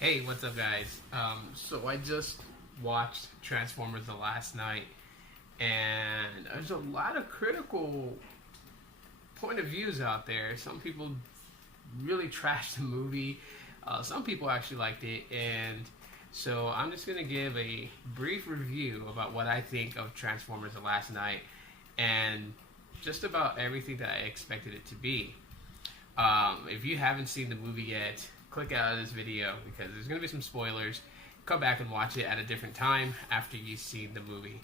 Hey, what's up, guys? So I just watched Transformers the last night, and there's a lot of critical point of views out there. Some people really trashed the movie. Some people actually liked it, and so I'm just gonna give a brief review about what I think of Transformers the last night, and just about everything that I expected it to be. If you haven't seen the movie yet, click out of this video because there's going to be some spoilers. Come back and watch it at a different time after you've seen the movie.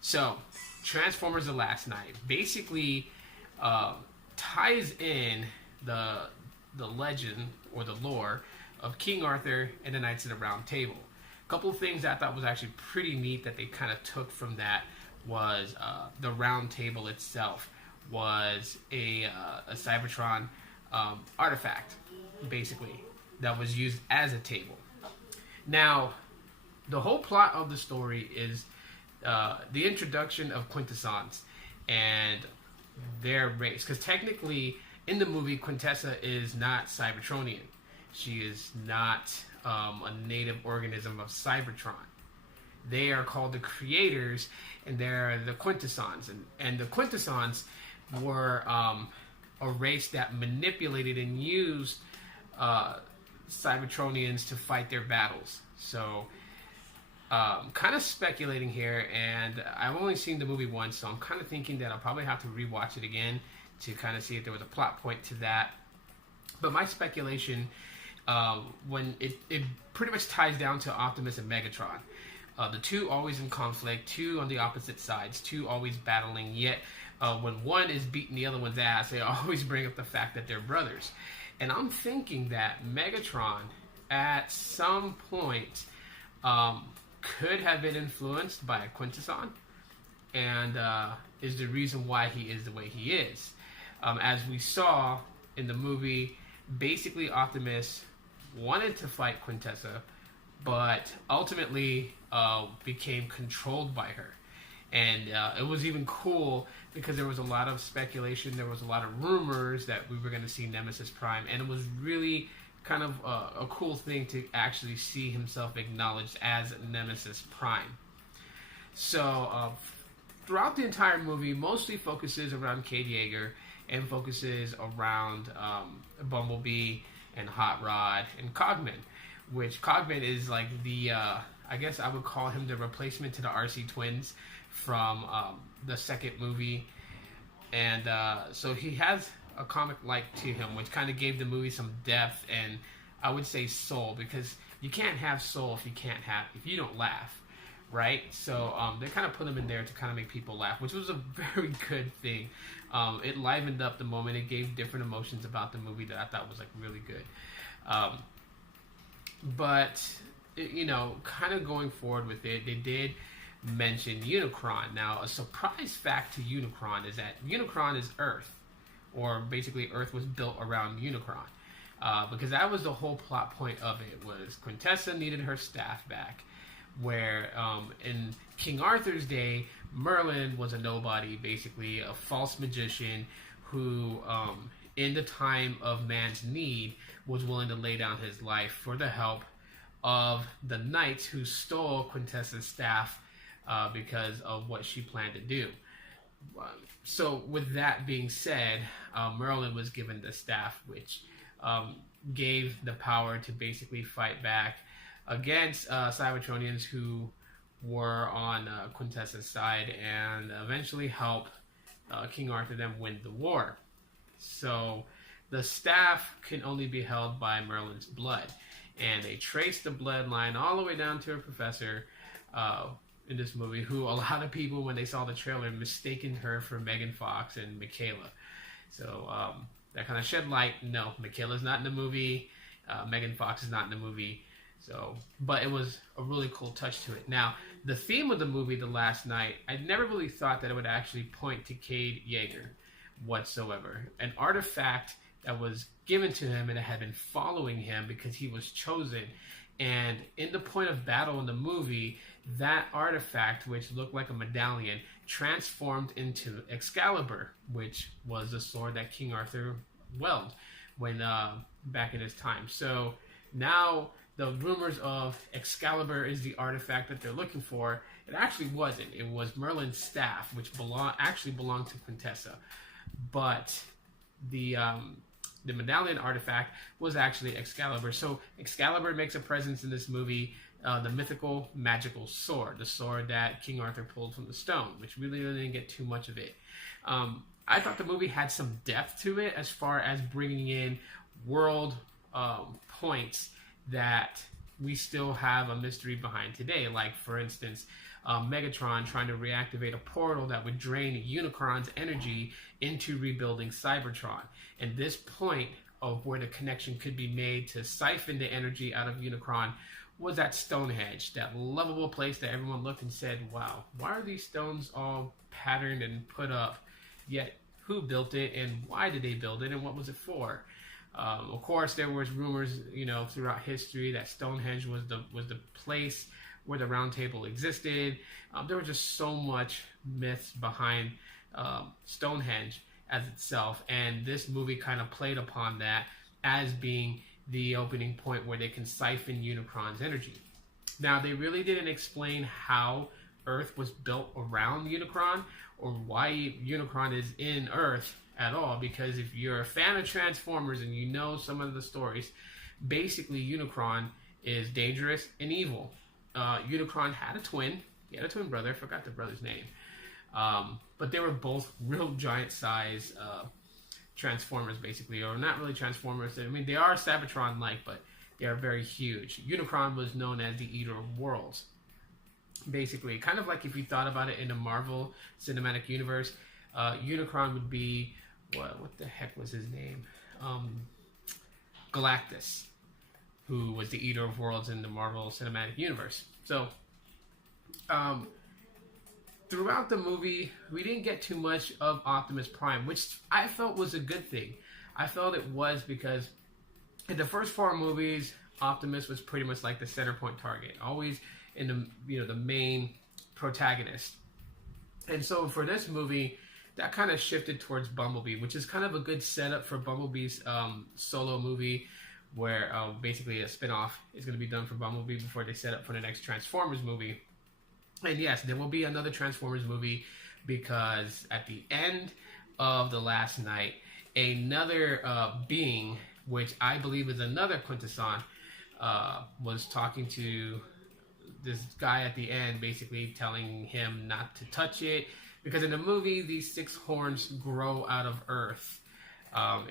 So, Transformers: The Last Night basically uh, ties in the legend or the lore of King Arthur and the Knights of the Round Table. A couple of things I thought was actually pretty neat that they kind of took from that was the Round Table itself was a Cybertron artifact, basically, that was used as a table. Now, the whole plot of the story is the introduction of Quintessons and their race. Because technically, in the movie, Quintessa is not Cybertronian. She is not a native organism of Cybertron. They are called the creators, and they're the Quintessons. And the Quintessons were a race that manipulated and used Cybertronians to fight their battles. So, kind of speculating here, and I've only seen the movie once, so I'm kind of thinking that I'll probably have to rewatch it again to kind of see if there was a plot point to that. But my speculation, when it pretty much ties down to Optimus and Megatron. The two always in conflict, two on the opposite sides, two always battling, yet when one is beating the other one's ass, they always bring up the fact that they're brothers. And I'm thinking that Megatron, at some point, could have been influenced by a Quintesson, and is the reason why he is the way he is. As we saw in the movie, basically Optimus wanted to fight Quintessa, but ultimately became controlled by her. And it was even cool because there was a lot of speculation, there was a lot of rumors that we were going to see Nemesis Prime, and it was really kind of a cool thing to actually see himself acknowledged as Nemesis Prime. So throughout the entire movie, mostly focuses around Cade Yeager and focuses around Bumblebee and Hot Rod and Cogman, which Cogman is like the, I guess I would call him the replacement to the RC Twins from the second movie. And so he has a comic-like to him, which kind of gave the movie some depth and I would say soul, because you can't have soul if you don't laugh, right? So they kind of put him in there to kind of make people laugh, which was a very good thing. It livened up the moment. It gave different emotions about the movie that I thought was like really good. But you know, kind of going forward with it, they did mention Unicron. Now, a surprise fact to Unicron is that Unicron is Earth, or basically Earth was built around Unicron, because that was the whole plot point of it. Was Quintessa needed her staff back, where in King Arthur's day, Merlin was a nobody, basically a false magician who, in the time of man's need, was willing to lay down his life for the help of the knights who stole Quintessa's staff because of what she planned to do. So with that being said, Merlin was given the staff, which gave the power to basically fight back against Cybertronians who were on Quintessa's side and eventually help King Arthur then win the war. So the staff can only be held by Merlin's blood. And they trace the bloodline all the way down to a professor in this movie, who a lot of people, when they saw the trailer, mistaken her for Megan Fox and Michaela. So that kind of shed light. No, Michaela's not in the movie. Megan Fox is not in the movie. So, but it was a really cool touch to it. Now, the theme of the movie, The Last Night, I never really thought that it would actually point to Cade Yeager whatsoever. An artifact that was given to him and it had been following him because he was chosen. And in the point of battle in the movie, that artifact, which looked like a medallion, transformed into Excalibur, which was the sword that King Arthur wielded when back in his time. So now the rumors of Excalibur is the artifact that they're looking for, it actually wasn't. It was Merlin's staff, which actually belonged to Quintessa. But the medallion artifact was actually Excalibur. So Excalibur makes a presence in this movie. The mythical, magical sword, the sword that King Arthur pulled from the stone, which really didn't get too much of it. I thought the movie had some depth to it as far as bringing in world points that we still have a mystery behind today. Like, for instance, Megatron trying to reactivate a portal that would drain Unicron's energy into rebuilding Cybertron. And this point of where the connection could be made to siphon the energy out of Unicron was at Stonehenge, that lovable place that everyone looked and said, wow, why are these stones all patterned and put up? Yet, who built it, and why did they build it, and what was it for? Of course, there was rumors, throughout history that Stonehenge was the place where the Round Table existed. There was just so much myths behind Stonehenge as itself, and this movie kind of played upon that as being the opening point where they can siphon Unicron's energy. Now, they really didn't explain how Earth was built around Unicron, or why Unicron is in Earth at all, because if you're a fan of Transformers and you know some of the stories, basically Unicron is dangerous and evil. Unicron had a twin. He had a twin brother. I forgot the brother's name. But they were both real giant size Transformers, basically, or not really Transformers. I mean, they are Cybertron-like, but they are very huge. Unicron was known as the Eater of Worlds. Basically, kind of like if you thought about it in the Marvel Cinematic Universe, Unicron would be, what the heck was his name? Galactus, who was the Eater of Worlds in the Marvel Cinematic Universe. So, throughout the movie, we didn't get too much of Optimus Prime, which I felt was a good thing. I felt it was because in the first 4 movies, Optimus was pretty much like the center point target, always in the main protagonist. And so for this movie, that kind of shifted towards Bumblebee, which is kind of a good setup for Bumblebee's solo movie, where basically a spin-off is going to be done for Bumblebee before they set up for the next Transformers movie. And yes, there will be another Transformers movie, because at the end of The Last Night, another being, which I believe is another Quintesson, was talking to this guy at the end, basically telling him not to touch it, because in the movie, these 6 horns grow out of Earth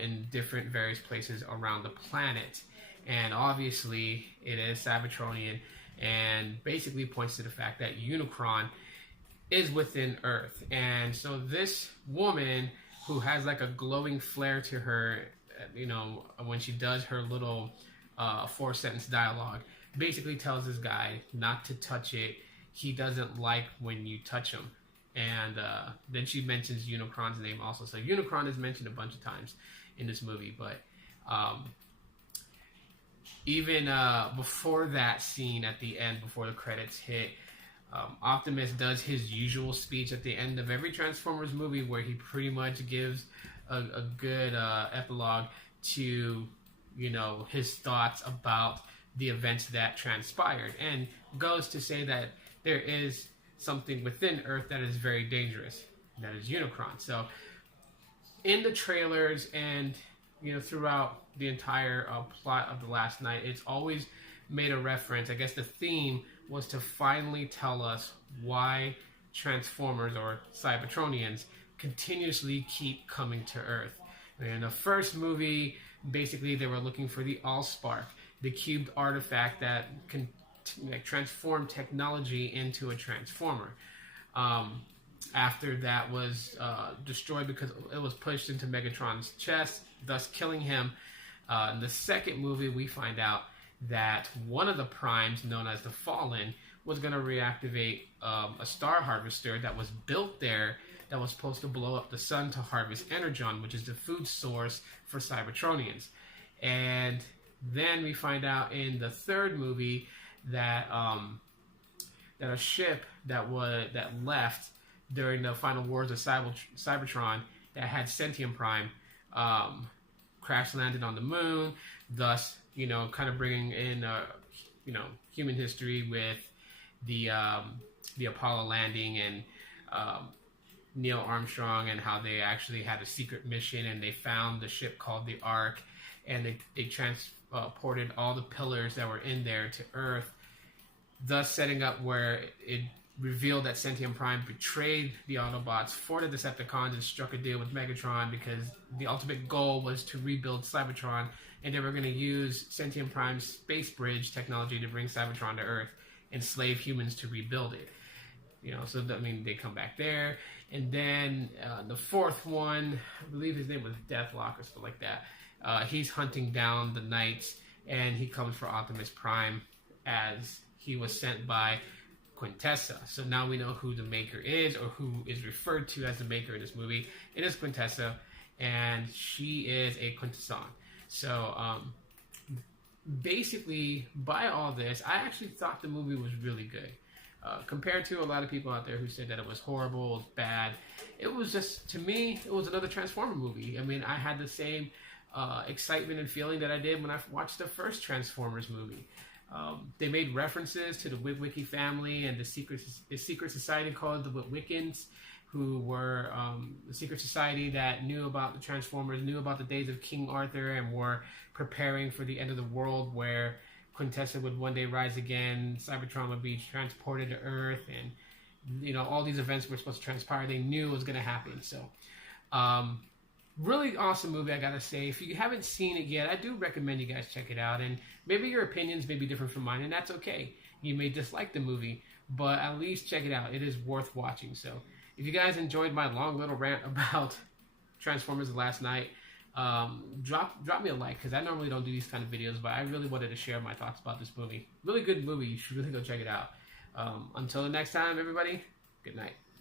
in different various places around the planet. And obviously, it is Cybertronian, and basically points to the fact that Unicron is within Earth. And so this woman, who has like a glowing flare to her, when she does her little 4-sentence dialogue, basically tells this guy not to touch it. He doesn't like when you touch him. And then she mentions Unicron's name also. So Unicron is mentioned a bunch of times in this movie, but even before that scene at the end, before the credits hit, Optimus does his usual speech at the end of every Transformers movie, where he pretty much gives a good epilogue to, his thoughts about the events that transpired, and goes to say that there is something within Earth that is very dangerous, and that is Unicron. So in the trailers and throughout the entire plot of The Last Night, it's always made a reference. I guess the theme was to finally tell us why Transformers, or Cybertronians, continuously keep coming to Earth. In the first movie, basically they were looking for the Allspark, the cubed artifact that can transform technology into a transformer. After that was destroyed because it was pushed into Megatron's chest, thus killing him. In the second movie, we find out that one of the primes, known as the Fallen, was going to reactivate a star harvester that was built there, that was supposed to blow up the sun to harvest energon, which is the food source for Cybertronians. And then we find out in the third movie that that a ship that left during the final wars of Cybertron that had Sentium Prime crash landed on the moon, thus kind of bringing in human history with the Apollo landing and Neil Armstrong, and how they actually had a secret mission and they found the ship called the Ark, and they transported all the pillars that were in there to Earth, thus setting up where it revealed that Sentium Prime betrayed the Autobots for the Decepticons and struck a deal with Megatron, because the ultimate goal was to rebuild Cybertron, and they were going to use Sentium Prime's space bridge technology to bring Cybertron to Earth, enslave humans to rebuild it. So they come back there, and then the fourth one, I believe his name was Deathlock or something like that. He's hunting down the Knights, and he comes for Optimus Prime, as he was sent by Quintessa. So now we know who the Maker is, or who is referred to as the Maker in this movie. It is Quintessa, and she is a Quintesson. So basically, by all this, I actually thought the movie was really good. Compared to a lot of people out there who said that it was horrible, it was bad. It was just, to me, it was another Transformer movie. I mean, I had the same excitement and feeling that I did when I watched the first Transformers movie. They made references to the Witwicky family and the secret society called the Witwickens, who were the secret society that knew about the Transformers, knew about the days of King Arthur, and were preparing for the end of the world, where Quintessa would one day rise again, Cybertron would be transported to Earth, and all these events were supposed to transpire. They knew it was going to happen. So really awesome movie, I gotta say. If you haven't seen it yet, I do recommend you guys check it out. And maybe your opinions may be different from mine, and that's okay. You may dislike the movie, but at least check it out. It is worth watching. So if you guys enjoyed my long little rant about Transformers last night, drop me a like, because I normally don't do these kind of videos, but I really wanted to share my thoughts about this movie. Really good movie. You should really go check it out. Until the next time, everybody, good night.